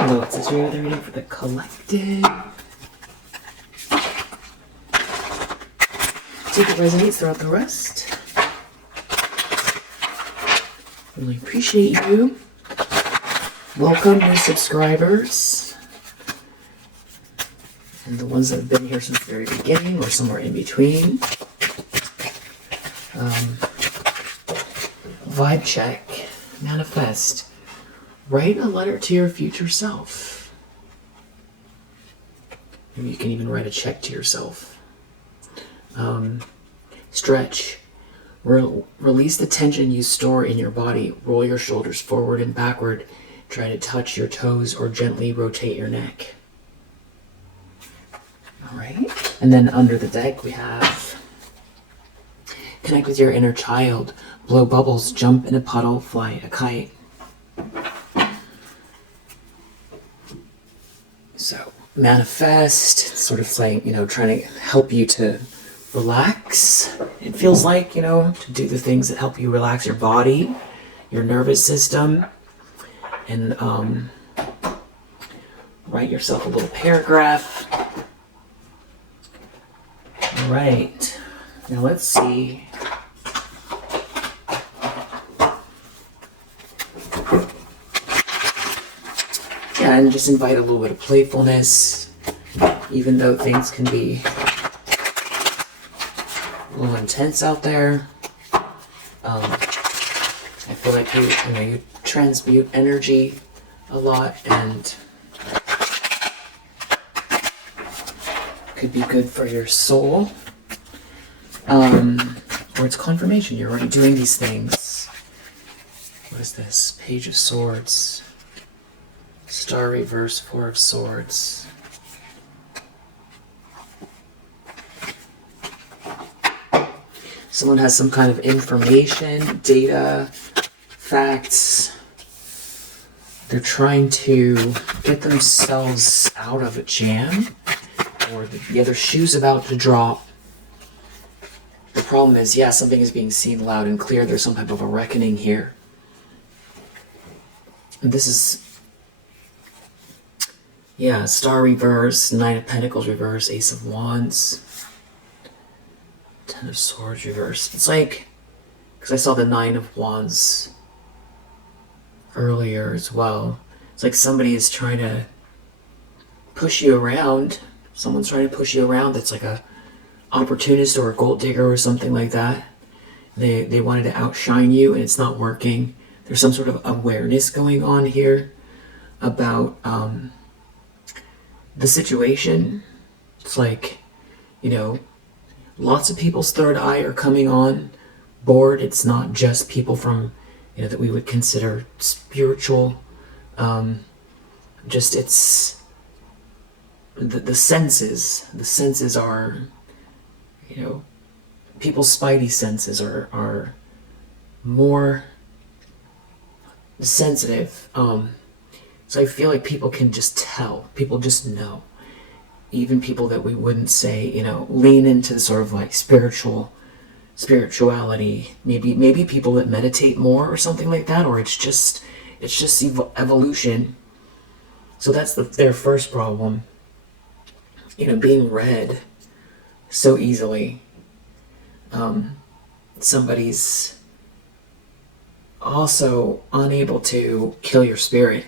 Although it says you're the reading for the collective. See if it resonates throughout the rest. Really appreciate you. Welcome, new subscribers. And the ones that have been here since the very beginning or somewhere in between. Vibe check. Manifest. Write a letter to your future self. Maybe you can even write a check to yourself. Stretch. Release the tension you store in your body. Roll your shoulders forward and backward. Try to touch your toes or gently rotate your neck. All right. And then under the deck we have connect with your inner child. Blow bubbles, jump in a puddle, fly a kite. So manifest, sort of like, trying to help you to relax. It feels like, to do the things that help you relax your body, your nervous system, and write yourself a little paragraph. All right, now let's see. Yeah, and just invite a little bit of playfulness, even though things can be a little intense out there. I feel like you transmute energy a lot, and could be good for your soul. Or it's confirmation. You're already doing these things. What is this? Page of Swords. Star reverse, Four of Swords. Someone has some kind of information, data, facts. They're trying to get themselves out of a jam, or the other shoe's about to drop. The problem is, something is being seen loud and clear. There's some type of a reckoning here. And this is, Star reverse, Nine of Pentacles reverse, Ace of Wands, Ten of Swords reverse. It's like, because I saw the Nine of Wands earlier as well. It's like somebody is trying to push you around. Someone's trying to push you around that's like a opportunist or a gold digger or something like that. They wanted to outshine you and it's not working. There's some sort of awareness going on here about the situation. It's like, lots of people's third eye are coming on board. It's not just people from, that we would consider spiritual. It's the senses. The senses are, people's spidey senses are more sensitive. So I feel like people can just tell. People just know. Even people that we wouldn't say, lean into the sort of like spirituality. Maybe people that meditate more or something like that, or it's just evolution. So that's their first problem. Being read so easily. Somebody's also unable to kill your spirit.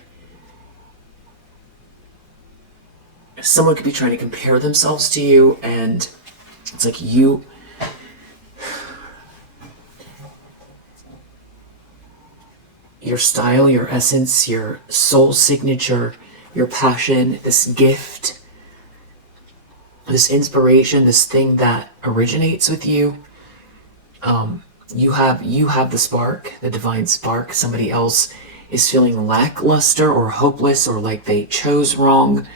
Someone could be trying to compare themselves to you, and it's like your style, your essence, your soul signature, your passion, this gift, this inspiration, this thing that originates with you. You have the spark, the divine spark. Somebody else is feeling lackluster or hopeless, or like they chose wrong.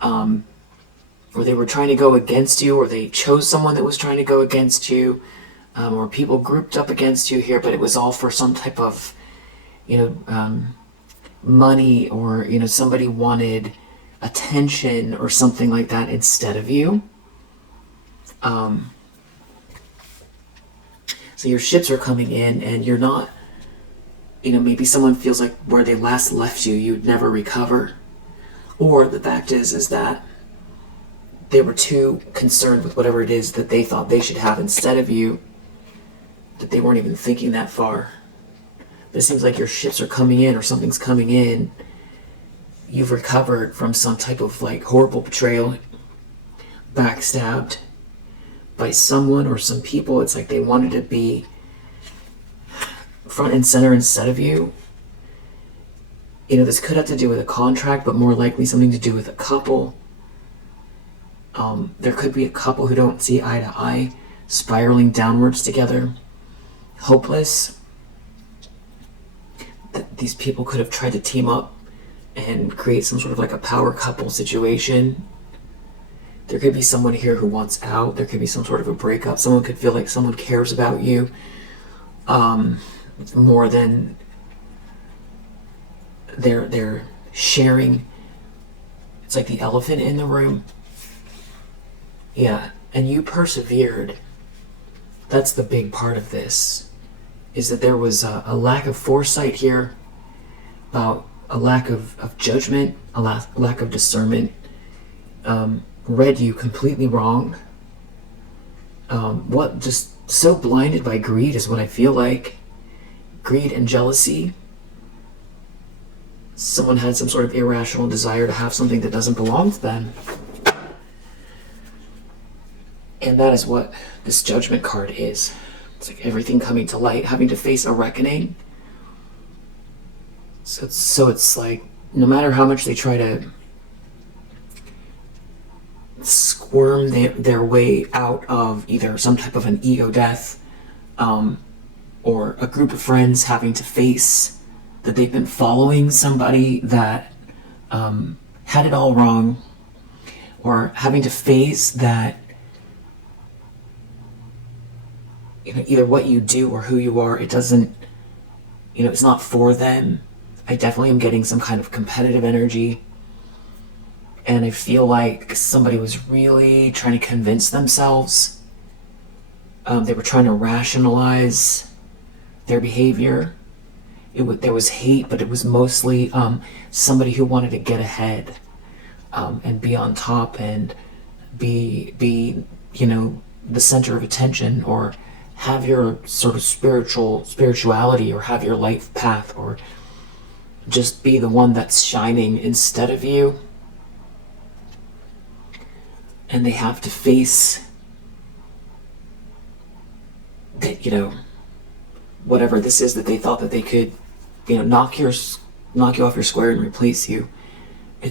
Or they were trying to go against you, or they chose someone that was trying to go against you, or people grouped up against you here, but it was all for some type of, money, or, somebody wanted attention or something like that instead of you. So your ships are coming in, and you're not, maybe someone feels like where they last left you, you'd never recover. Or the fact is that they were too concerned with whatever it is that they thought they should have instead of you, that they weren't even thinking that far. But it seems like your ships are coming in, or something's coming in. You've recovered from some type of like horrible betrayal, backstabbed by someone or some people. It's like they wanted to be front and center instead of you. You know, this could have to do with a contract, but more likely something to do with a couple. There could be a couple who don't see eye to eye, spiraling downwards together, hopeless. That these people could have tried to team up and create some sort of like a power couple situation. There could be someone here who wants out. There could be some sort of a breakup. Someone could feel like someone cares about you more than they're sharing. It's like the elephant in the room. Yeah, and you persevered. That's the big part of this, is that there was a lack of foresight here, about a lack of judgment, a lack of discernment. Read you completely wrong. What just so blinded by greed is what I feel like. Greed and jealousy. Someone had some sort of irrational desire to have something that doesn't belong to them. And that is what this judgment card is. It's like everything coming to light, having to face a reckoning. So it's like, no matter how much they try to squirm their way out of either some type of an ego death, or a group of friends having to face that they've been following somebody that had it all wrong, or having to face that, you know, either what you do or who you are, it doesn't, you know, it's not for them. I definitely am getting some kind of competitive energy. And I feel like somebody was really trying to convince themselves. They were trying to rationalize their behavior. There was hate, but it was mostly somebody who wanted to get ahead and be on top and be you know, the center of attention, or have your sort of spirituality, or have your life path, or just be the one that's shining instead of you. And they have to face that, you know, whatever this is that they thought that they could, you know, knock you off your square and replace you. It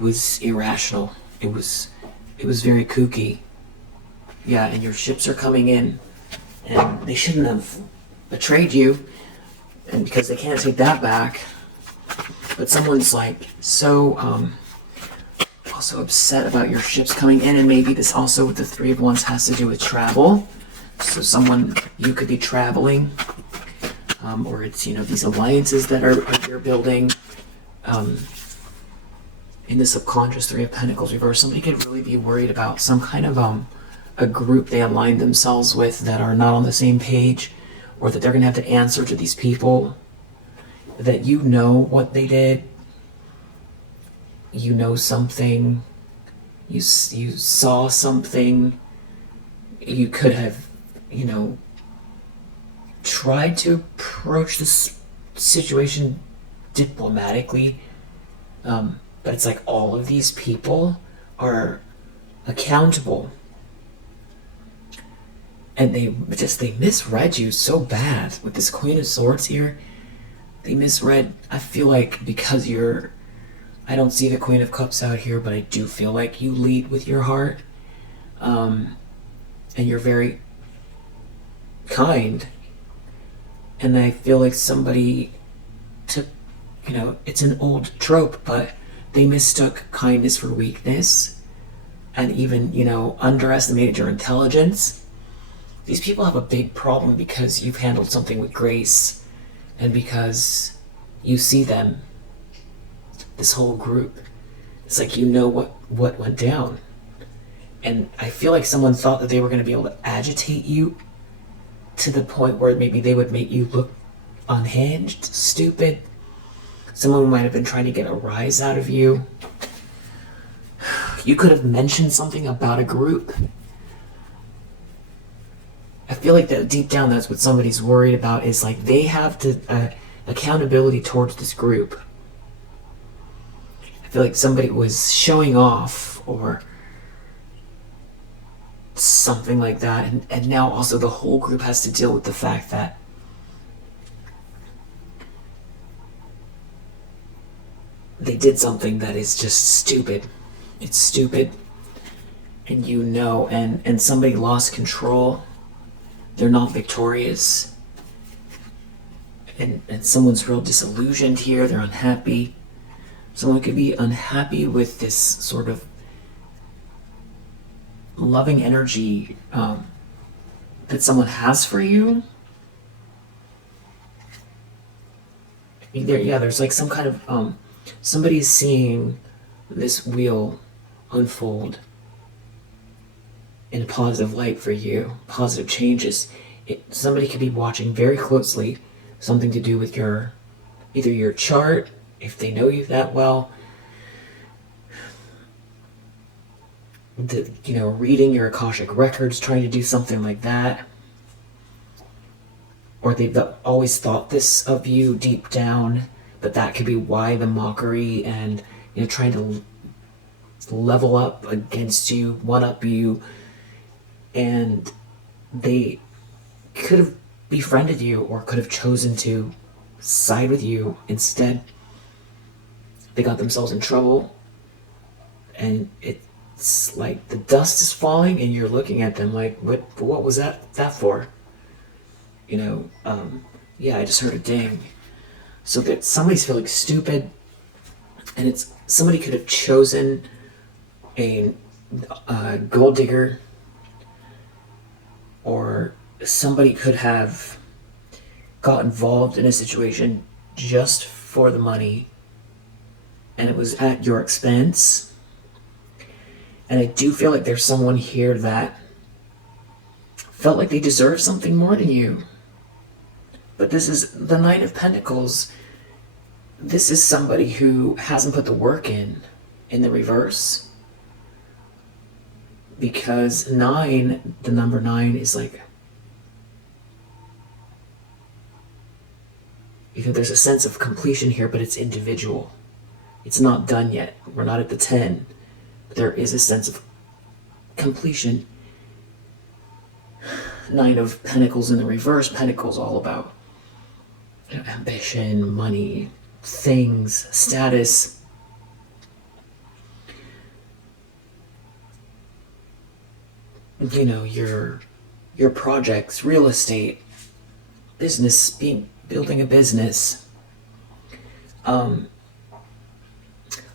was irrational. It was very kooky. Yeah, and your ships are coming in, and they shouldn't have betrayed you, and because they can't take that back. But someone's like so also upset about your ships coming in, and maybe this also with the Three of Wands has to do with travel. So you could be traveling, or it's, you know, these alliances that you're building. In the subconscious, Three of Pentacles reverse, somebody could really be worried about some kind of a group they aligned themselves with that are not on the same page, or that they're going to have to answer to these people, that you know what they did, you know something, you saw something, you could have, you know, tried to approach this situation diplomatically, but it's like all of these people are accountable. And they misread you so bad with this Queen of Swords here. They misread, I feel like, because I don't see the Queen of Cups out here, but I do feel like you lead with your heart. And you're very kind. And I feel like somebody took, you know, it's an old trope, but they mistook kindness for weakness, and even, you know, underestimated your intelligence. These people have a big problem because you've handled something with grace, and because you see them, this whole group. It's like, you know what went down. And I feel like someone thought that they were going to be able to agitate you to the point where maybe they would make you look unhinged, stupid. Someone might have been trying to get a rise out of you. You could have mentioned something about a group. I feel like that deep down, that's what somebody's worried about, is like they have to accountability towards this group. I feel like somebody was showing off or something like that, and now also the whole group has to deal with the fact that they did something that is just stupid. It's stupid, and and somebody lost control. They're not victorious, and someone's real disillusioned here. They're unhappy. Someone could be unhappy with this sort of loving energy that someone has for you. I mean, there's like some kind of somebody's seeing this wheel unfold in a positive light for you, positive changes. Somebody could be watching very closely something to do with either your chart, if they know you that well, reading your Akashic records, trying to do something like that. Or they've always thought this of you deep down, but that could be why the mockery and trying to level up against you, one up you, and they could have befriended you or could have chosen to side with you. Instead, they got themselves in trouble, and it's like the dust is falling and you're looking at them like, what was that for? I just heard a ding. So that somebody's feeling stupid, and it's somebody could have chosen a gold digger, or somebody could have got involved in a situation just for the money, and it was at your expense. And I do feel like there's someone here that felt like they deserve something more than you. But this is the Nine of Pentacles. This is somebody who hasn't put the work in the reverse. Because the number 9 is like, there's a sense of completion here, but it's individual. It's not done yet. We're not at the 10. But there is a sense of completion. 9 of Pentacles in the reverse. Pentacles all about ambition, money, things, status. Your projects, real estate, business, building a business. A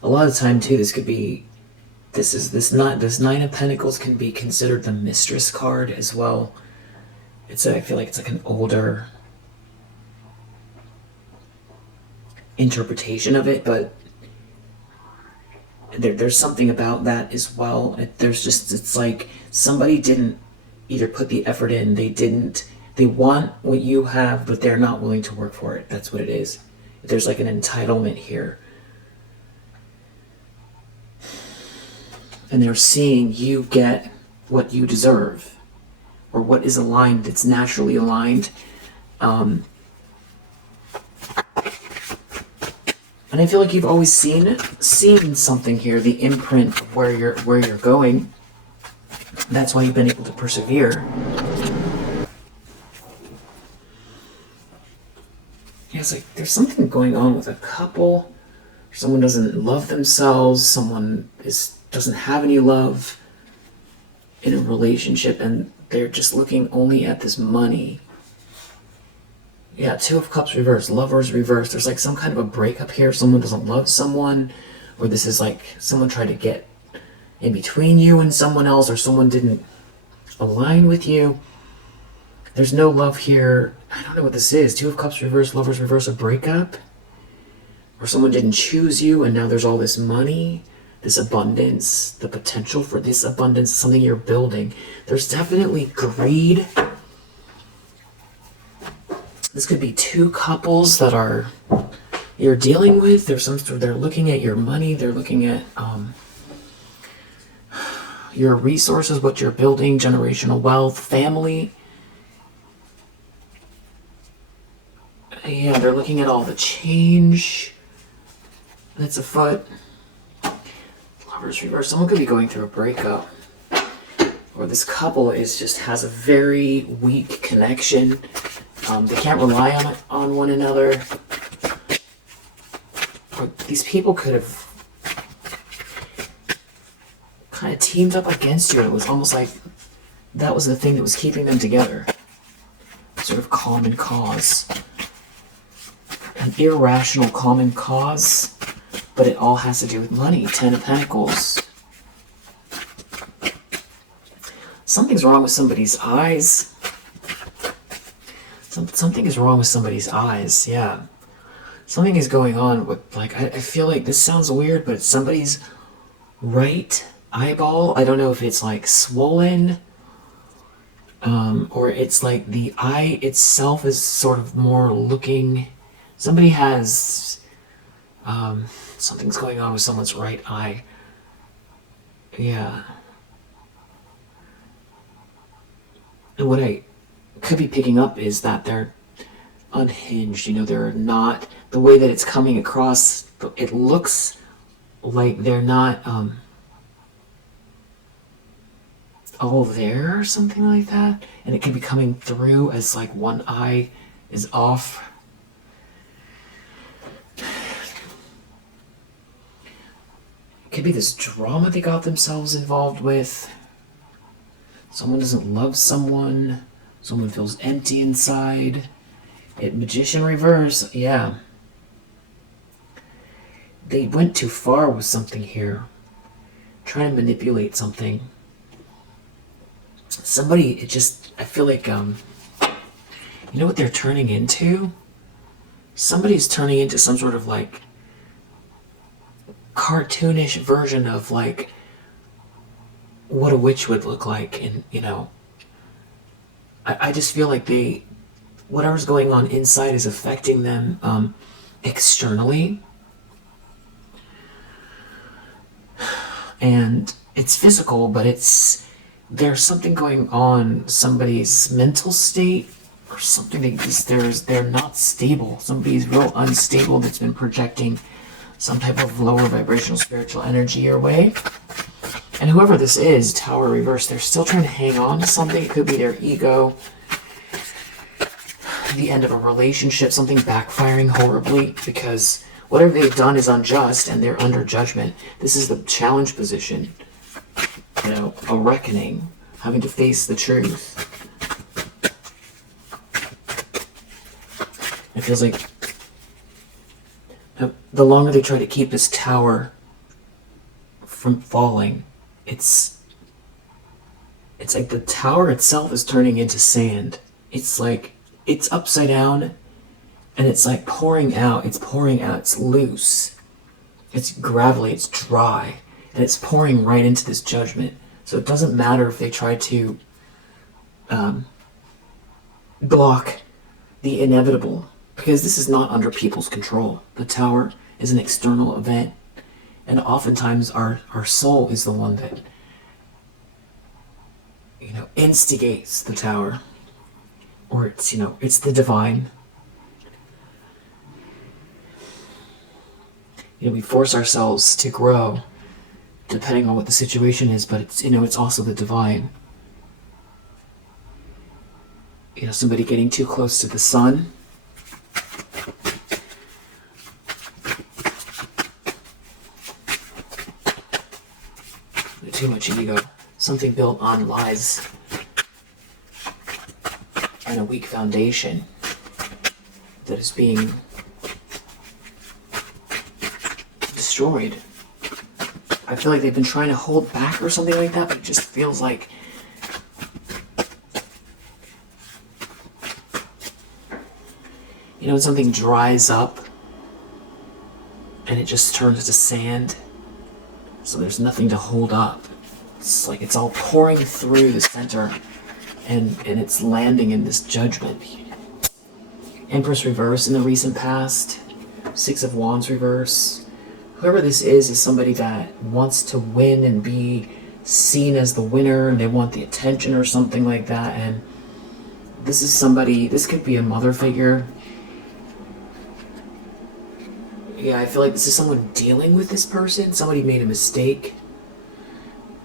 lot of time too, this 9 of Pentacles can be considered the Mistress card as well. I feel like it's like an older interpretation of it, but there's something about that as well. It's like somebody didn't either put the effort in, they want what you have, but they're not willing to work for it. That's what it is. There's like an entitlement here. And they're seeing you get what you deserve, or what is aligned, it's naturally aligned. And I feel like you've always seen something here, the imprint of where you're going. That's why you've been able to persevere. Yeah, it's like there's something going on with a couple. Someone doesn't love themselves. Someone doesn't have any love in a relationship, and they're just looking only at this money. Yeah, 2 of Cups reversed, Lovers reversed. There's like some kind of a breakup here. Someone doesn't love someone, or this is like someone tried to get in between you and someone else, or someone didn't align with you. There's no love here. I don't know what this is. 2 of Cups reversed, Lovers reversed, a breakup? Or someone didn't choose you, and now there's all this money, this abundance, the potential for this abundance, something you're building. There's definitely greed. This could be 2 couples that are, you're dealing with. There's some sort. They're looking at your money. They're looking at your resources, what you're building, generational wealth, family. Yeah, they're looking at all the change that's afoot. Lovers reverse. Someone could be going through a breakup, or this couple has a very weak connection. They can't rely on one another. Or these people could have kind of teamed up against you. It was almost like that was the thing that was keeping them together. Sort of common cause. An irrational common cause, but it all has to do with money. 10 of Pentacles. Something's wrong with somebody's eyes. Something is wrong with somebody's eyes, yeah. Something is going on with, like, I feel like this sounds weird, but somebody's right eyeball, I don't know if it's like swollen, or it's like the eye itself is sort of more looking. Somebody has, something's going on with someone's right eye. Yeah. And what I could be picking up is that they're unhinged. You know, they're not, the way that it's coming across, it looks like they're not all there or something like that. And it could be coming through as like one eye is off. It could be this drama they got themselves involved with. Someone doesn't love someone. Someone feels empty inside. Magician reverse, yeah. They went too far with something here. Trying to manipulate something. Somebody, I feel like, you know what they're turning into? Somebody's turning into some sort of like cartoonish version of like what a witch would look like. And, you know, I just feel like whatever's going on inside is affecting them externally. And it's physical, but there's something going on, somebody's mental state or something. They're not stable. Somebody's real unstable that's been projecting some type of lower vibrational spiritual energy your way. And whoever this is, Tower reverse, they're still trying to hang on to something. It could be their ego, the end of a relationship, something backfiring horribly because whatever they've done is unjust and they're under judgment. This is the challenge position. You know, a reckoning, having to face the truth. It feels like the longer they try to keep this tower from falling, it's like the tower itself is turning into sand. It's like it's upside down and it's like pouring out. It's loose. It's gravelly, it's dry, and it's pouring right into this judgment. So it doesn't matter if they try to block the inevitable, because this is not under people's control. The tower is an external event, and oftentimes our soul is the one that, you know, instigates the tower, or it's, you know, it's the divine. You know, we force ourselves to grow depending on what the situation is, but it's, you know, it's also the divine. You know, somebody getting too close to the sun. Too much ego. Something built on lies and a weak foundation that is being destroyed. I feel like they've been trying to hold back or something like that, but it just feels like you know, when something dries up and it just turns into sand, so there's nothing to hold up. It's like it's all pouring through the center and it's landing in this judgment. Empress reverse in the recent past. Six of Wands reverse. Whoever this is somebody that wants to win and be seen as the winner, and they want the attention or something like that. And this is somebody, this could be a mother figure. Yeah, I feel like this is someone dealing with this person. Somebody made a mistake.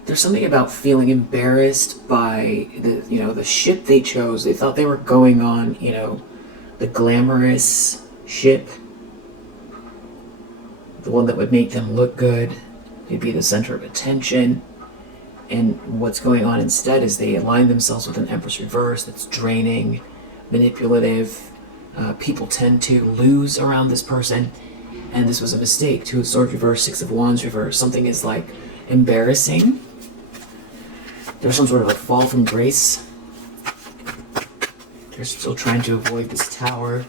There's something about feeling embarrassed by the ship they chose. They thought they were going on, the glamorous ship. The one that would make them look good. They'd be the center of attention. And what's going on instead is they align themselves with an Empress reverse that's draining, manipulative. People tend to lose around this person. And this was a mistake. Two of Swords reverse, Six of Wands reverse. Something is like embarrassing. There's some sort of a fall from grace. They're still trying to avoid this tower.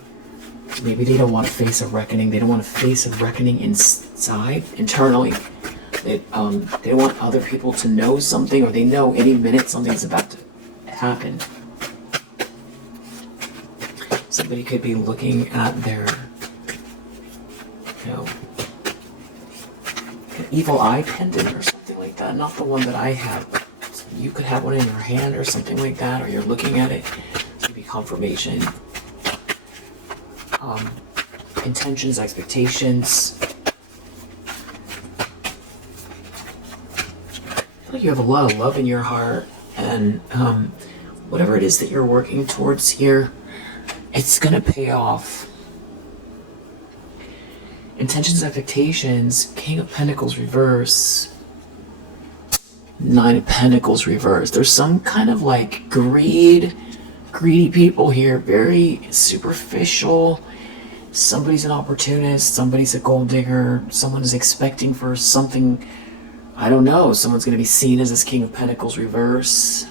Maybe they don't want to face a reckoning. They don't want to face a reckoning internally. They don't want other people to know something, or they know any minute something's about to happen. Somebody could be looking at their an evil eye pendant or something like that. Not the one that I have. You could have one in your hand or something like that, or you're looking at it. It's going to be confirmation. Intentions, expectations. I feel like you have a lot of love in your heart, and whatever it is that you're working towards here, it's going to pay off. Intentions, expectations, King of Pentacles reverse, Nine of Pentacles reverse. There's some kind of like greedy people here, very superficial. Somebody's an opportunist, somebody's a gold digger, someone is expecting for something, I don't know, someone's going to be seen as this King of Pentacles reverse.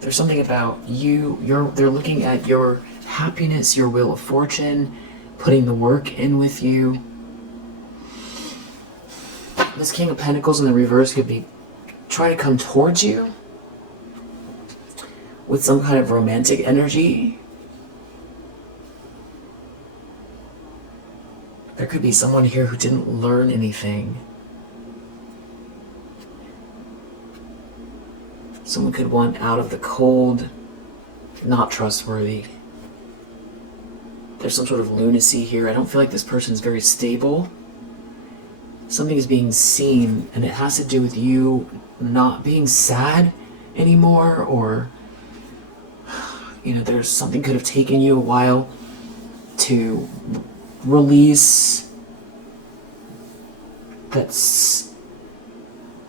There's something about they're looking at your happiness, your wheel of fortune, putting the work in with you. This King of Pentacles in the reverse could be trying to come towards you with some kind of romantic energy. There could be someone here who didn't learn anything. Someone could want out of the cold, not trustworthy. There's some sort of lunacy here. I don't feel like this person is very stable. Something is being seen, and it has to do with you not being sad anymore, or there's something could have taken you a while to release. That's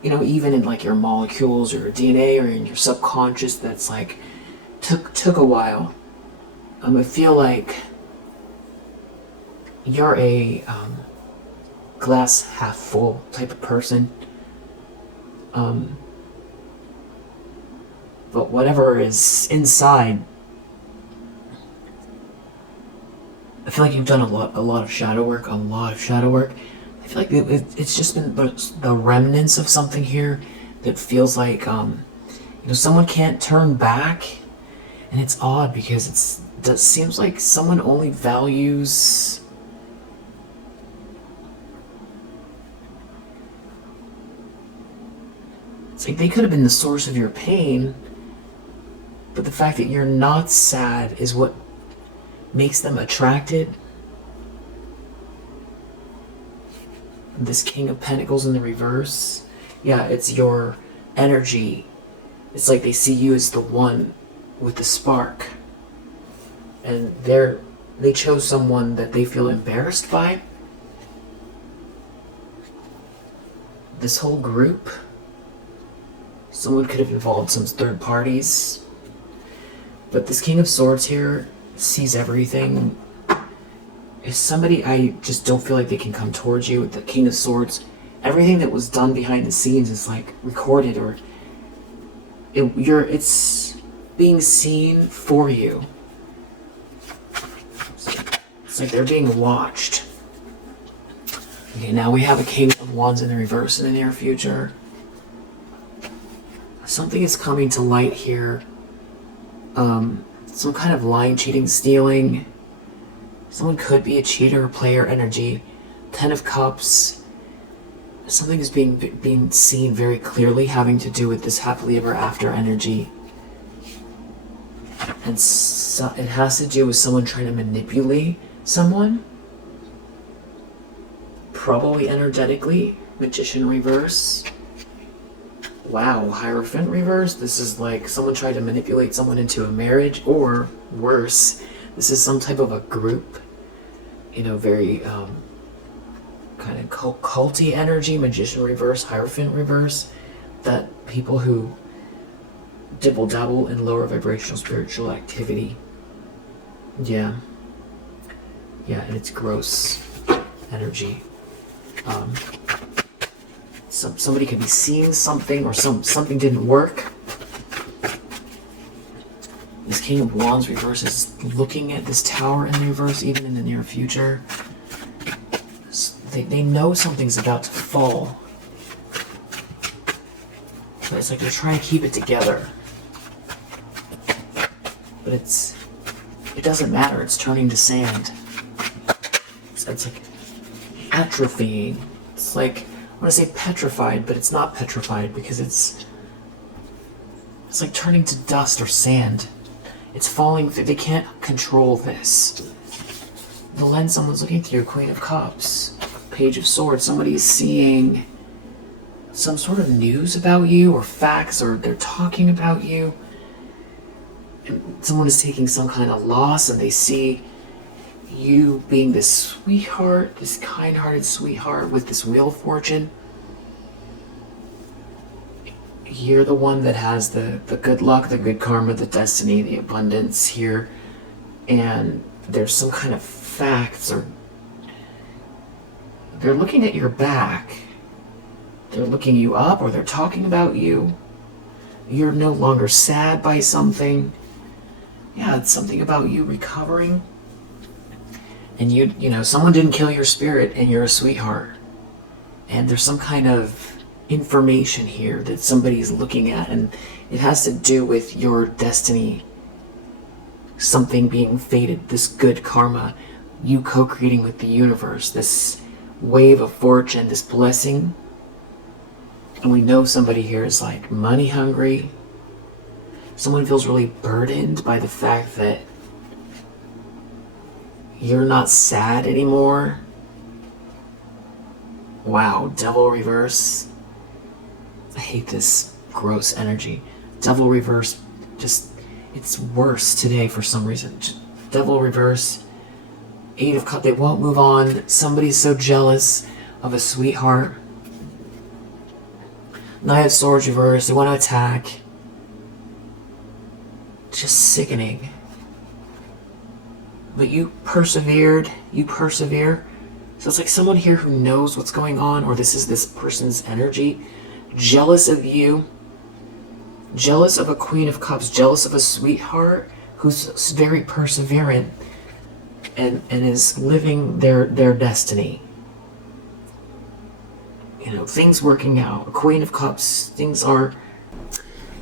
even in like your molecules or your DNA or in your subconscious, that's like took a while. I feel like you're a glass half full type of person. But whatever is inside, I feel like you've done a lot of shadow work. I feel like it's just been the remnants of something here that feels like someone can't turn back, and it's odd because it seems like someone only values it's like they could have been the source of your pain, but the fact that you're not sad is what makes them attracted. This King of Pentacles in the reverse, yeah, it's your energy. It's like they see you as the one with the spark, and they chose someone that they feel embarrassed by. This whole group, someone could have involved some third parties, but this King of Swords here sees everything. Is somebody, I just don't feel like they can come towards you with the King of Swords. Everything that was done behind the scenes is like recorded, or it's being seen for you. It's like they're being watched. Okay, now we have a King of Wands in the reverse in the near future. Something is coming to light here. Some kind of lying, cheating, stealing. Someone could be a cheater or player energy. 10 of Cups. Something is being seen very clearly having to do with this happily ever after energy. And so it has to do with someone trying to manipulate someone. Probably energetically. Magician reverse. Wow, Hierophant reverse. This is like someone tried to manipulate someone into a marriage, or worse, this is some type of a group, very kind of culty energy. Magician reverse, Hierophant reverse, that people who dibble dabble in lower vibrational spiritual activity. Yeah, and it's gross energy. Somebody could be seeing something, or something didn't work. This King of Wands reverse is looking at this Tower in the reverse, even in the near future. They know something's about to fall. But it's like they're trying to keep it together. But it doesn't matter, it's turning to sand. It's like atrophying. It's like, I want to say petrified, but it's not petrified, because it's like turning to dust or sand. It's falling through. They can't control this. The lens someone's looking through, Queen of Cups, Page of Swords. Somebody's seeing some sort of news about you, or facts, or they're talking about you. And someone is taking some kind of loss, and they see you being this sweetheart, this kind-hearted sweetheart with this Wheel of Fortune. You're the one that has the good luck, the good karma, the destiny, the abundance here. And there's some kind of facts, or they're looking at your back. They're looking you up, or they're talking about you. You're no longer sad by something. Yeah, it's something about you recovering. And someone didn't kill your spirit, and you're a sweetheart. And there's some kind of information here that somebody's looking at, and it has to do with your destiny. Something being fated, this good karma, you co-creating with the universe, this wave of fortune, this blessing. And we know somebody here is like money hungry. Someone feels really burdened by the fact that you're not sad anymore. Wow, Devil reverse. I hate this gross energy. Devil reverse, it's worse today for some reason. Devil reverse, 8 of Cups, they won't move on. Somebody's so jealous of a sweetheart. Knight of Swords reverse, they want to attack. Just sickening. But you persevere. So it's like someone here who knows what's going on, or this is this person's energy, jealous of you, jealous of a Queen of Cups, jealous of a sweetheart who's very perseverant and is living their destiny. Things working out. A Queen of Cups, things are...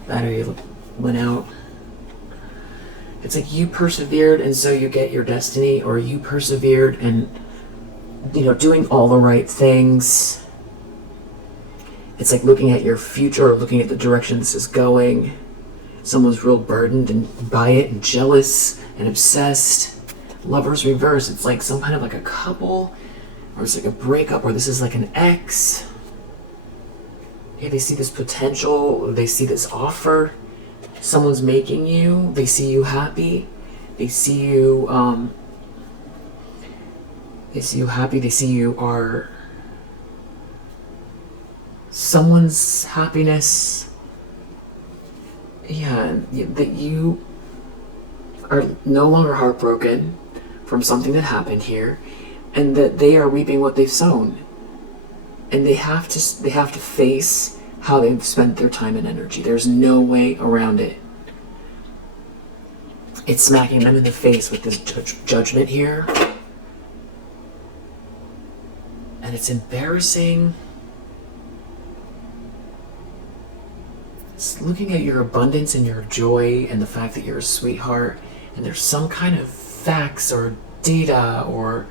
Battery went out. It's like you persevered, and so you get your destiny, or you persevered and, doing all the right things. It's like looking at your future, or looking at the direction this is going. Someone's real burdened by it, and jealous and obsessed. Lovers reverse, it's like some kind of like a couple, or it's like a breakup, or this is like an ex. Yeah, they see this potential, they see this offer. Someone's making you, they see you happy, they see you happy, they see you are someone's happiness. Yeah, that you are no longer heartbroken from something that happened here, and that they are reaping what they've sown. And they have to face how they've spent their time and energy. There's no way around it. It's smacking them in the face with this judgment here. And it's embarrassing. It's looking at your abundance and your joy and the fact that you're a sweetheart, and there's some kind of facts or data or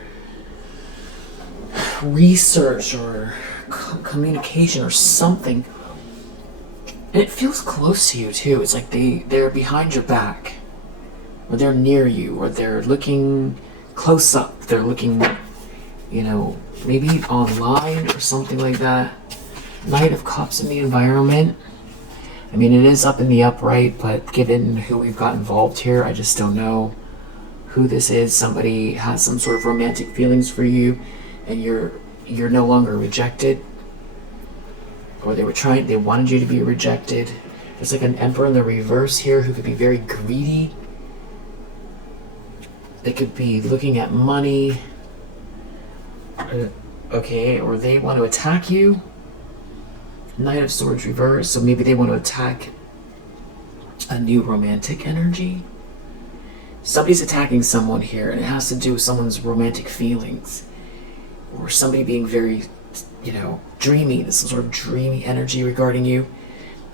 research or communication or something. And it feels close to you too. It's like they're behind your back, or they're near you, or they're looking close up. They're looking, maybe online or something like that. Knight of Cups in the environment. I mean, it is up in the upright, but given who we've got involved here, I just don't know who this is. Somebody has some sort of romantic feelings for you, and you're no longer rejected, or they wanted you to be rejected. There's like an Emperor in the reverse here who could be very greedy. They could be looking at money, okay, or they want to attack you. Knight of Swords reverse, so maybe they want to attack a new romantic energy. Somebody's attacking someone here, and it has to do with someone's romantic feelings, or somebody being very, dreamy. This is sort of dreamy energy regarding you.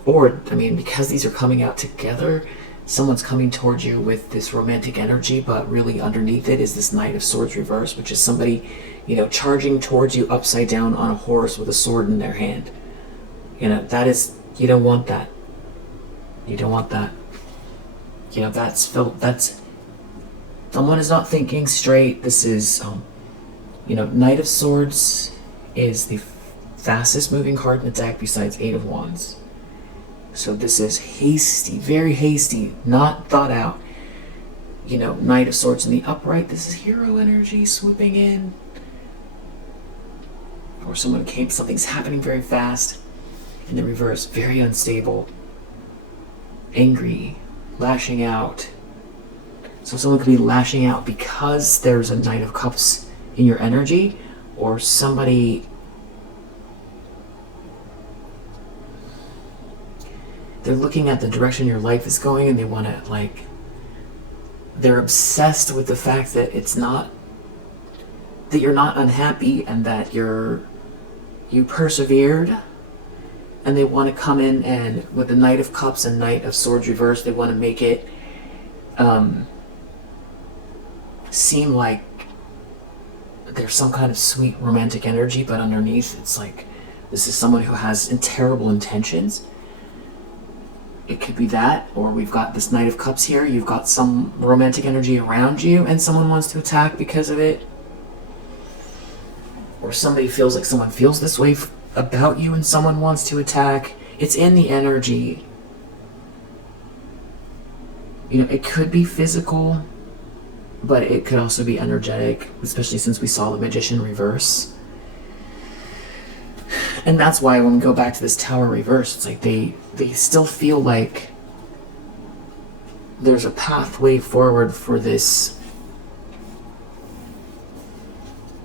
Or, I mean, because these are coming out together, someone's coming towards you with this romantic energy, but really underneath it is this Knight of Swords reverse, which is somebody, charging towards you upside down on a horse with a sword in their hand. That is, you don't want that. You don't want that. That's someone is not thinking straight. This is, Knight of Swords is the fastest moving card in the deck besides Eight of Wands. So this is hasty, very hasty, not thought out. Knight of Swords in the upright, this is hero energy swooping in. Or something's happening very fast. In the reverse, very unstable, angry, lashing out. So someone could be lashing out because there's a Knight of Cups in your energy, or somebody, they're looking at the direction your life is going, and they want to, they're obsessed with the fact that that you're not unhappy, and that you persevered. And they want to come in, and with the Knight of Cups and Knight of Swords reverse, they want to make it seem like there's some kind of sweet romantic energy, but underneath it's like this is someone who has terrible intentions. It could be that, or we've got this Knight of Cups here, you've got some romantic energy around you and someone wants to attack because of it. Or somebody feels like someone feels this way about you and someone wants to attack. It's in the energy. It could be physical, but it could also be energetic, especially since we saw the Magician reverse. And that's why when we go back to this Tower reverse, it's like they still feel like there's a pathway forward for this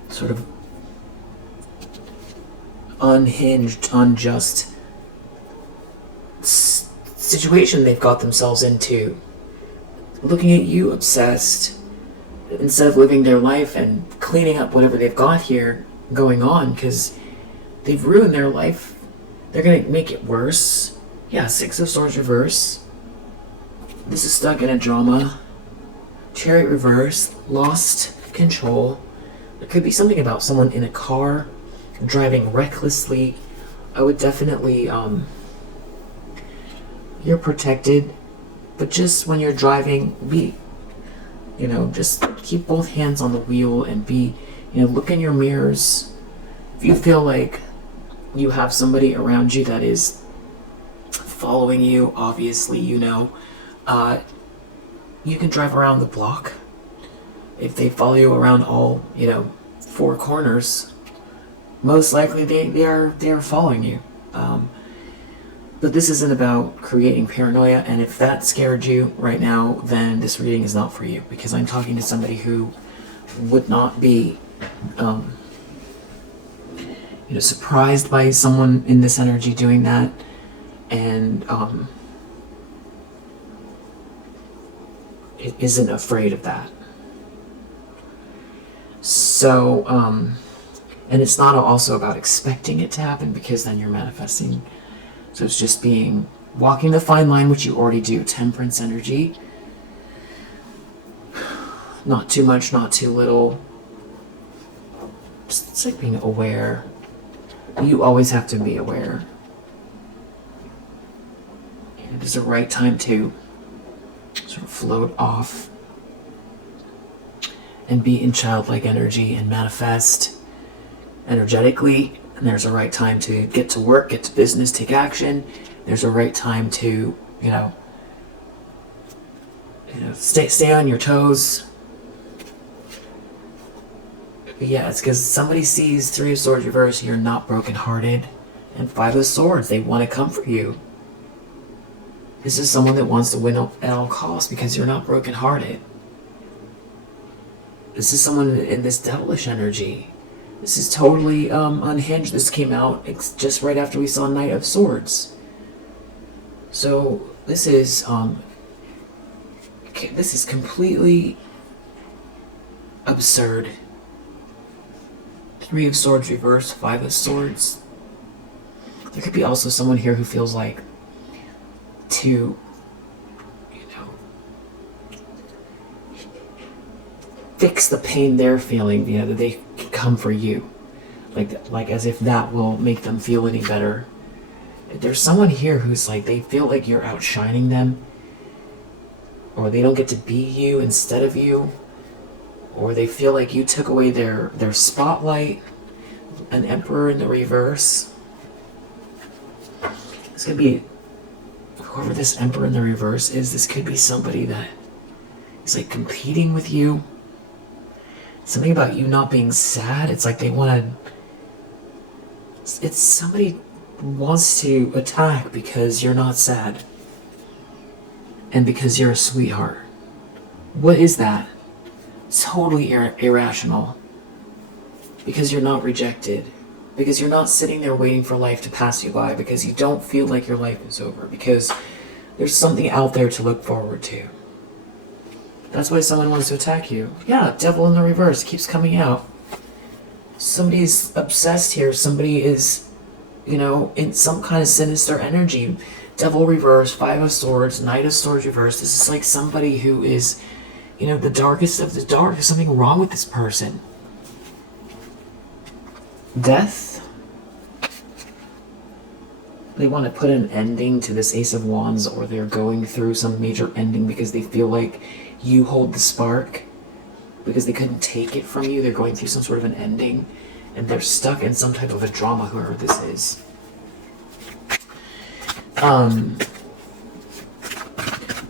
sort of unhinged, unjust situation they've got themselves into. Looking at you obsessed, instead of living their life and cleaning up whatever they've got here going on, because they've ruined their life. They're going to make it worse. Yeah, Six of Swords reverse. This is stuck in a drama. Chariot reverse. Lost control. There could be something about someone in a car driving recklessly. I would definitely, you're protected, but just when you're driving, just keep both hands on the wheel and look in your mirrors. If you feel like you have somebody around you that is following you, obviously, you can drive around the block. If they follow you around all, four corners, most likely they are following you. But this isn't about creating paranoia, and if that scared you right now, then this reading is not for you, because I'm talking to somebody who would not be surprised by someone in this energy doing that, and it isn't afraid of that. So, and it's not also about expecting it to happen, because then you're manifesting. So it's just walking the fine line, which you already do. Temperance energy. Not too much, not too little. Just, it's like being aware. You always have to be aware. And it is the right time to sort of float off and be in childlike energy and manifest energetically. And there's a right time to get to work, get to business, take action. There's a right time to, stay on your toes. Yeah, it's because somebody sees Three of Swords reverse, you're not brokenhearted. And Five of Swords, they want to comfort you. This is someone that wants to win at all costs because you're not brokenhearted. This is someone in this devilish energy. This is totally unhinged. This came out just right after we saw Knight of Swords. So this is completely absurd. Three of Swords reversed, Five of Swords. There could be also someone here who feels like to, fix the pain they're feeling, that they can come for you. Like as if that will make them feel any better. There's someone here who's like, they feel like you're outshining them, or they don't get to be you instead of you, or they feel like you took away their spotlight. An Emperor in the reverse. It's gonna be, whoever this Emperor in the reverse is, this could be somebody that is like competing with you. Something about you not being sad. It's like they want to, it's somebody wants to attack because you're not sad. And because you're a sweetheart. What is that? Totally irrational. Because you're not rejected. Because you're not sitting there waiting for life to pass you by. Because you don't feel like your life is over. Because there's something out there to look forward to. That's why someone wants to attack you. Yeah, Devil in the reverse keeps coming out. Somebody's obsessed here. Somebody is, in some kind of sinister energy. Devil reverse, Five of Swords, Knight of Swords reverse. This is like somebody who is, the darkest of the dark. There's something wrong with this person. Death. They want to put an ending to this Ace of Wands, or they're going through some major ending because they feel like you hold the spark. Because they couldn't take it from you. They're going through some sort of an ending. And they're stuck in some type of a drama, whoever this is.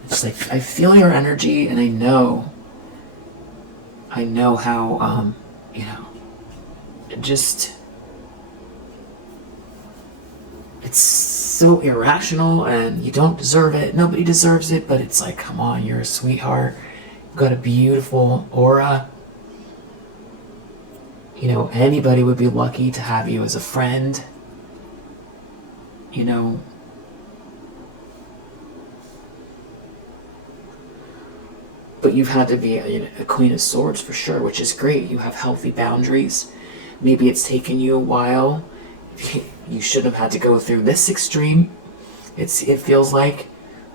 It's like, I feel your energy, and I know how, it's so irrational, and you don't deserve it. Nobody deserves it, but it's like, come on, you're a sweetheart. You've got a beautiful aura. Anybody would be lucky to have you as a friend. But you've had to be a Queen of Swords for sure, which is great. You have healthy boundaries. Maybe it's taken you a while. You shouldn't have had to go through this extreme. It feels like,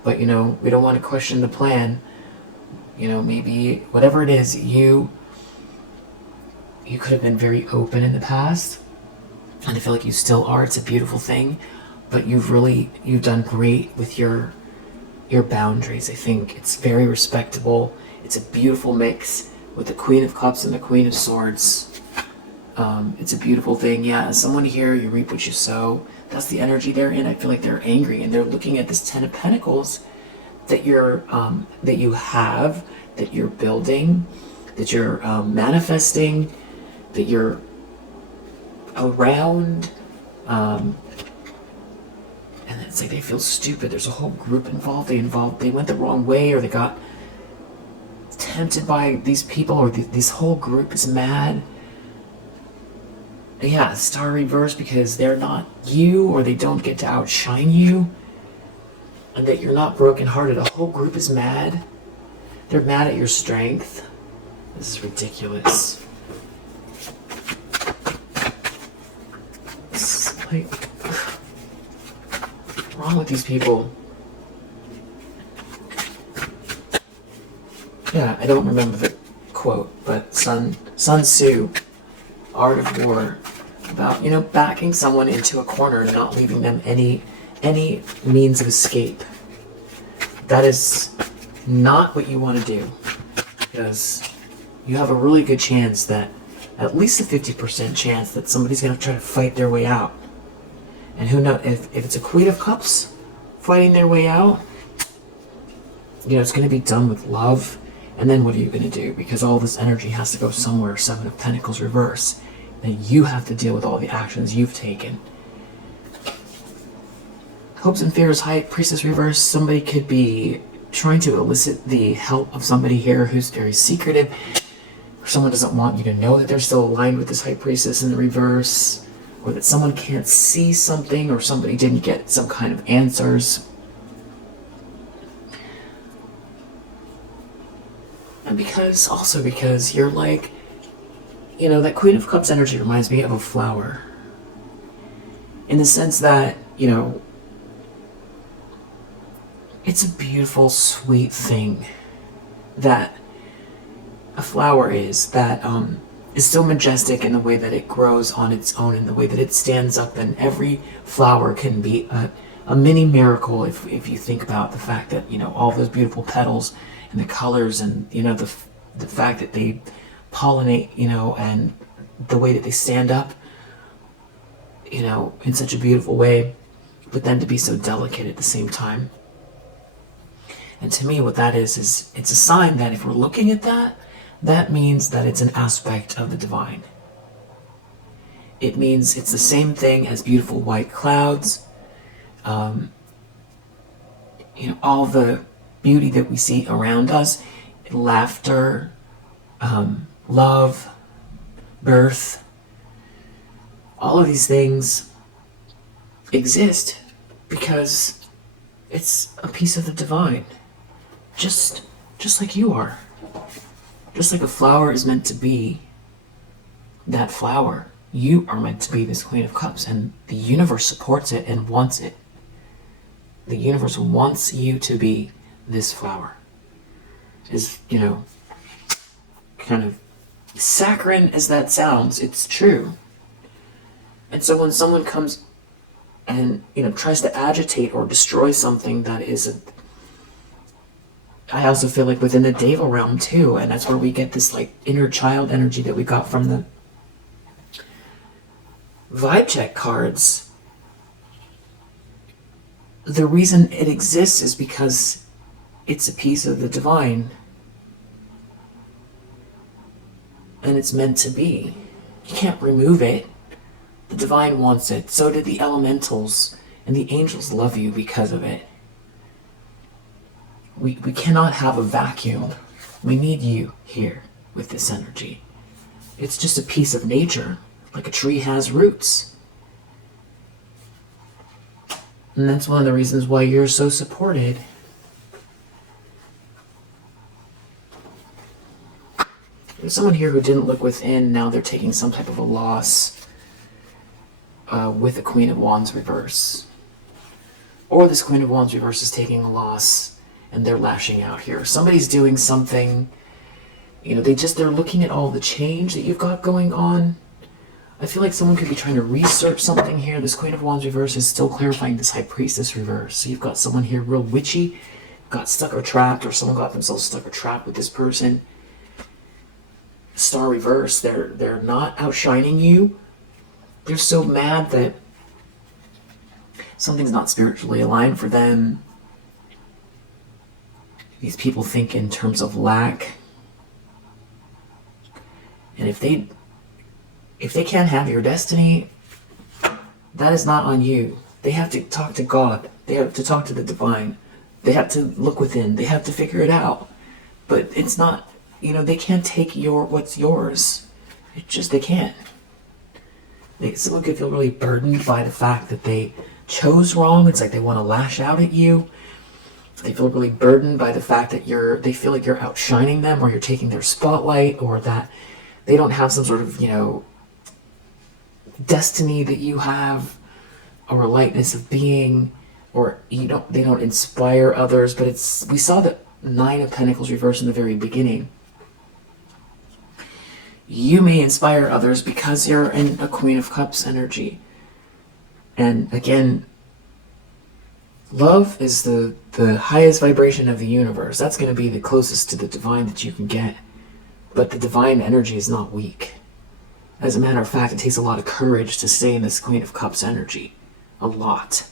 but we don't want to question the plan. Maybe whatever it is, you could have been very open in the past, and I feel like you still are. It's a beautiful thing, but you've done great with your boundaries. I think it's very respectable. It's a beautiful mix with the Queen of Cups and the Queen of Swords. It's a beautiful thing. Yeah, someone here, you reap what you sow. That's the energy they're in. I feel like they're angry, and they're looking at this Ten of Pentacles that you have, that you're building, that you're manifesting, that you're around. And it's like they feel stupid. There's a whole group involved. They went the wrong way, or they got tempted by these people, or this whole group is mad. Yeah, Star reverse, because they're not you, or they don't get to outshine you, and that you're not brokenhearted. A whole group is mad. They're mad at your strength. This is ridiculous. It's like, what's wrong with these people? Yeah, I don't remember the quote, but Sun Tzu, Art of War, about, you know, backing someone into a corner and not leaving them any means of escape. That is not what you want to do, because you have a really good chance that, at least a 50% chance, that somebody's going to try to fight their way out. And who knows, if it's a Queen of Cups fighting their way out, you know, it's going to be done with love. And then what are you going to do? Because all this energy has to go somewhere. Seven of Pentacles reverse. And you have to deal with all the actions you've taken. Hopes and fears, High Priestess reverse. Somebody could be trying to elicit the help of somebody here who's very secretive. Or someone doesn't want you to know that they're still aligned with this High Priestess in the reverse. Or that someone can't see something, or somebody didn't get some kind of answers. And because you're like, you know, that Queen of Cups energy reminds me of a flower. In the sense that, you know, it's a beautiful, sweet thing that a flower is, that is so majestic in the way that it grows on its own, in the way that it stands up, and every flower can be a mini miracle if you think about the fact that, you know, all those beautiful petals and the colors, and, you know, the fact that they pollinate, you know, and the way that they stand up, you know, in such a beautiful way, but then to be so delicate at the same time. And to me, what that is it's a sign that if we're looking at that, that means that it's an aspect of the divine. It means it's the same thing as beautiful white clouds, you know, all the beauty that we see around us, laughter, love, birth, all of these things exist because it's a piece of the divine, just like you are. Just like a flower is meant to be that flower, you are meant to be this Queen of Cups, and the universe supports it and wants it. The universe wants you to be this flower. Is, you know, kind of saccharine as that sounds, it's true. And so when someone comes and, you know, tries to agitate or destroy something that is I also feel like within the Deva realm too, and that's where we get this like inner child energy that we got from the vibe check cards. The reason it exists is because it's a piece of the divine, and it's meant to be. You can't remove it. The divine wants it. So did the elementals, and the angels love you because of it. We cannot have a vacuum. We need you here with this energy. It's just a piece of nature, like a tree has roots. And that's one of the reasons why you're so supported. There's someone here who didn't look within, now they're taking some type of a loss with the Queen of Wands reverse. Or this Queen of Wands reverse is taking a loss and they're lashing out here. Somebody's doing something, you know, they're looking at all the change that you've got going on. I feel like someone could be trying to research something here. This Queen of Wands reverse is still clarifying this High Priestess reverse. So you've got someone here real witchy, got stuck or trapped, or someone got themselves stuck or trapped with this person. Star reverse, they're not outshining you. They're so mad that something's not spiritually aligned for them. These people think in terms of lack. And if they can't have your destiny, that is not on you. They have to talk to God. They have to talk to the divine. They have to look within. They have to figure it out. But it's not, you know, they can't take what's yours. It's just, they can't. Someone could feel really burdened by the fact that they chose wrong. It's like they want to lash out at you. They feel really burdened by the fact that they feel like you're outshining them, or you're taking their spotlight, or that they don't have some sort of, you know, destiny that you have, or a lightness of being, or they don't inspire others. But we saw the Nine of Pentacles reverse in the very beginning. you may inspire others because you're in a Queen of Cups energy. And again, love is the highest vibration of the universe. That's going to be the closest to the divine that you can get. But the divine energy is not weak. As a matter of fact, it takes a lot of courage to stay in this Queen of Cups energy. A lot.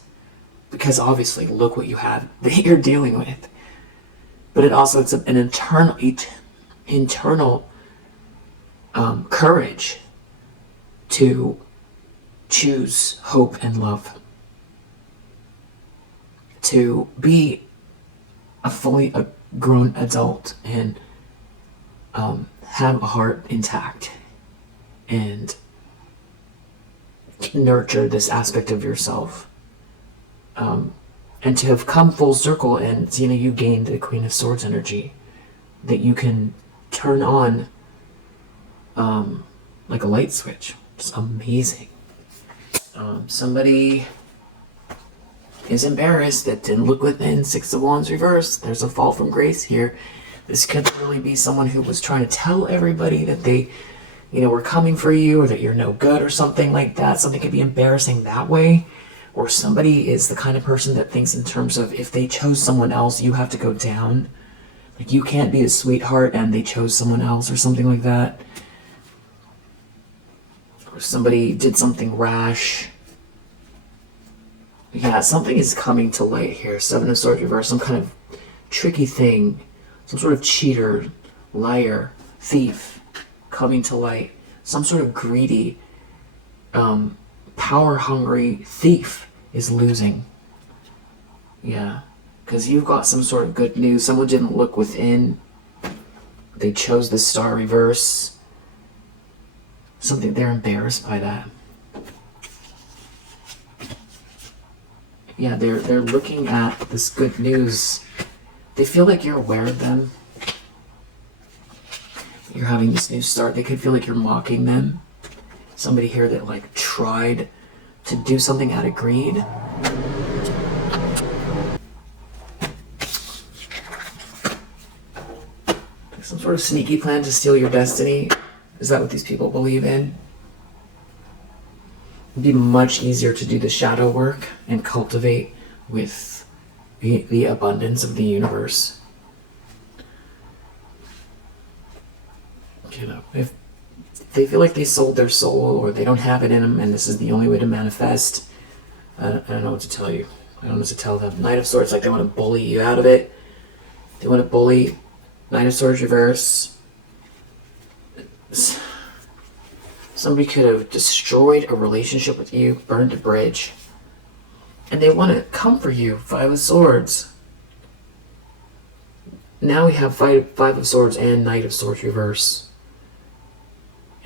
Because obviously, look what you have that you're dealing with. But it's an internal courage to choose hope and love. To be a fully grown adult and have a heart intact and nurture this aspect of yourself. And to have come full circle and, you gained the Queen of Swords energy that you can turn on like a light switch. It's amazing. Somebody is embarrassed that didn't look within. 6 of Wands reverse. There's a fall from grace here. This could really be someone who was trying to tell everybody that they, were coming for you, or that you're no good or something like that. Something could be embarrassing that way. Or somebody is the kind of person that thinks in terms of, if they chose someone else, you have to go down. Like, you can't be a sweetheart and they chose someone else or something like that. Or somebody did something rash. Yeah, something is coming to light here. 7 of Swords reverse, some kind of tricky thing. Some sort of cheater, liar, thief coming to light. Some sort of greedy, power-hungry thief is losing. Yeah, because you've got some sort of good news. Someone didn't look within. They chose the Star reverse. They're embarrassed by that. Yeah, they're looking at this good news. They feel like you're aware of them. You're having this new start. They could feel like you're mocking them. Somebody here that tried to do something out of greed. Some sort of sneaky plan to steal your destiny. Is that what these people believe in? It'd be much easier to do the shadow work and cultivate with the abundance of the universe. If they feel like they sold their soul, or they don't have it in them, and this is the only way to manifest, I don't know what to tell you. I don't know what to tell them. Knight of Swords, they want to bully you out of it. They want to bully. Knight of Swords reverse. Somebody could have destroyed a relationship with you, burned a bridge, and they want to come for you. 5 of Swords. Now we have 5 of Swords and Knight of Swords reverse.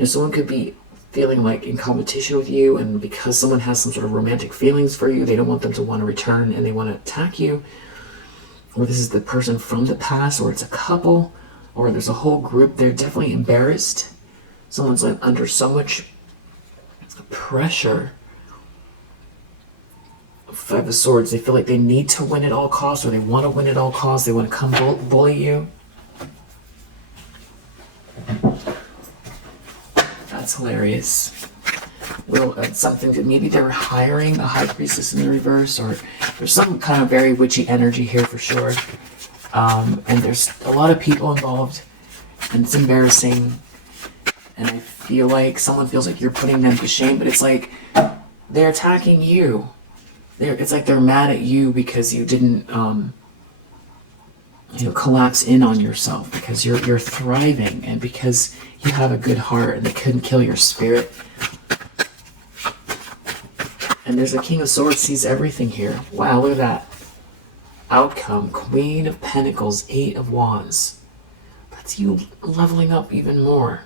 Someone could be feeling like in competition with you, and because someone has some sort of romantic feelings for you, they don't want them to want to return and they want to attack you. Or this is the person from the past, or it's a couple, or there's a whole group. They're definitely embarrassed. Someone's under so much pressure. 5 of Swords, they feel like they need to win at all costs, or they want to win at all costs. They want to come bully you. That's hilarious. Something that maybe they're hiring a High Priestess in the reverse, or there's some kind of very witchy energy here for sure. And there's a lot of people involved, and it's embarrassing. And I feel like someone feels like you're putting them to shame, but it's like they're attacking you. It's like they're mad at you because you didn't collapse in on yourself, because you're thriving, and because you have a good heart, and they couldn't kill your spirit. And there's a King of Swords sees everything here. Wow, look at that. Outcome, Queen of Pentacles, 8 of Wands. That's you leveling up even more.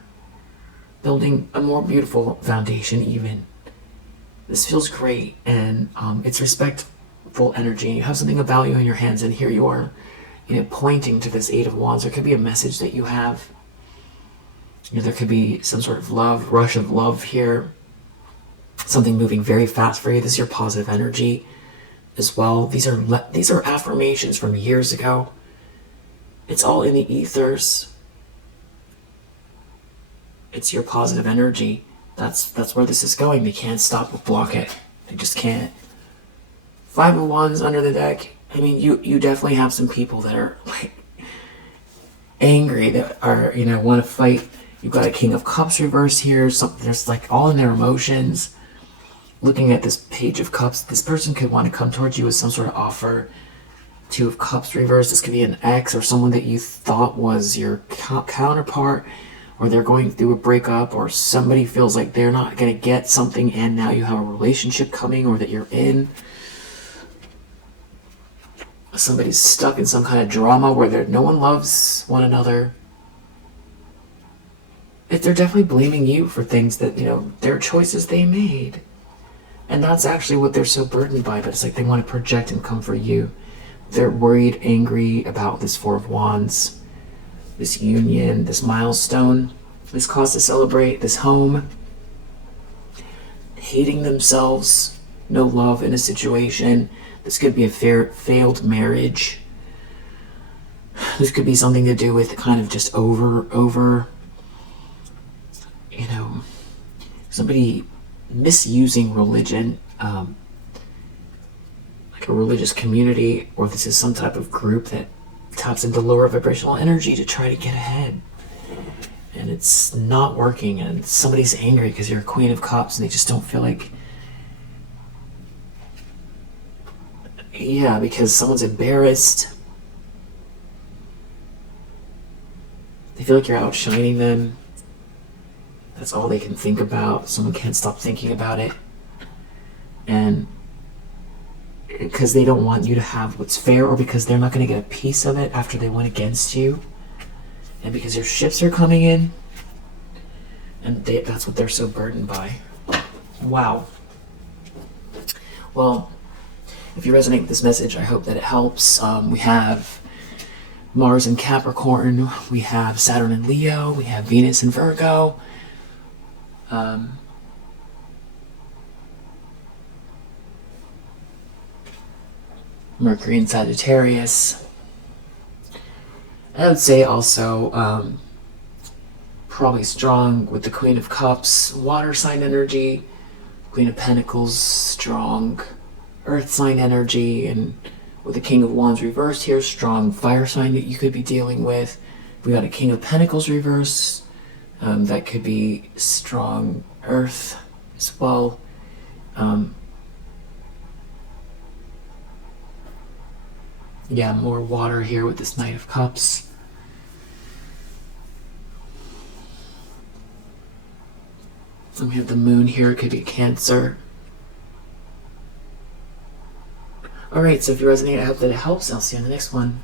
Building a more beautiful foundation even. This feels great, and it's respectful energy. You have something of value in your hands, and here you are, pointing to this 8 of Wands. There could be a message that you have. There could be some sort of rush of love here. Something moving very fast for you. This is your positive energy as well. These are affirmations from years ago. It's all in the ethers. It's your positive energy. That's where this is going. They can't stop or block it. They just can't. Five of Wands under the deck. I mean, you definitely have some people that are like angry, that are, you know, want to fight. You've got a King of Cups reverse here. Something, there's like all in their emotions. Looking at this Page of Cups, this person could want to come towards you with some sort of offer. Two of Cups reverse. This could be an ex or someone that you thought was your counterpart, or they're going through a breakup, or somebody feels like they're not going to get something and now you have a relationship coming, or that you're in. Somebody's stuck in some kind of drama where no one loves one another. They're definitely blaming you for things that, you know, their choices they made. And that's actually what they're so burdened by, but it's like they want to project and come for you. They're worried, angry about this Four of Wands, this union, this milestone, this cause to celebrate, this home. Hating themselves, no love in a situation. This could be a failed marriage. This could be something to do with kind of just over, you know, somebody misusing religion, like a religious community, or this is some type of group that taps into lower vibrational energy to try to get ahead. And it's not working, and somebody's angry because you're a Queen of Cups and they just don't feel like, yeah, because someone's embarrassed. They feel like you're outshining them. That's all they can think about. Someone can't stop thinking about it. And because they don't want you to have what's fair, or because they're not going to get a piece of it after they went against you. And because your ships are coming in. And that's what they're so burdened by. Wow. Well, if you resonate with this message, I hope that it helps. We have Mars in Capricorn. We have Saturn in Leo. We have Venus in Virgo. Mercury in Sagittarius. I would say also probably strong with the Queen of Cups, water sign energy, Queen of Pentacles, strong earth sign energy, and with the King of Wands reversed here, strong fire sign that you could be dealing with. We got a King of Pentacles reverse, that could be strong earth as well. Yeah, more water here with this Knight of Cups. And we have the Moon here, it could be Cancer. Alright, so if you resonate, I hope that it helps. I'll see you on the next one.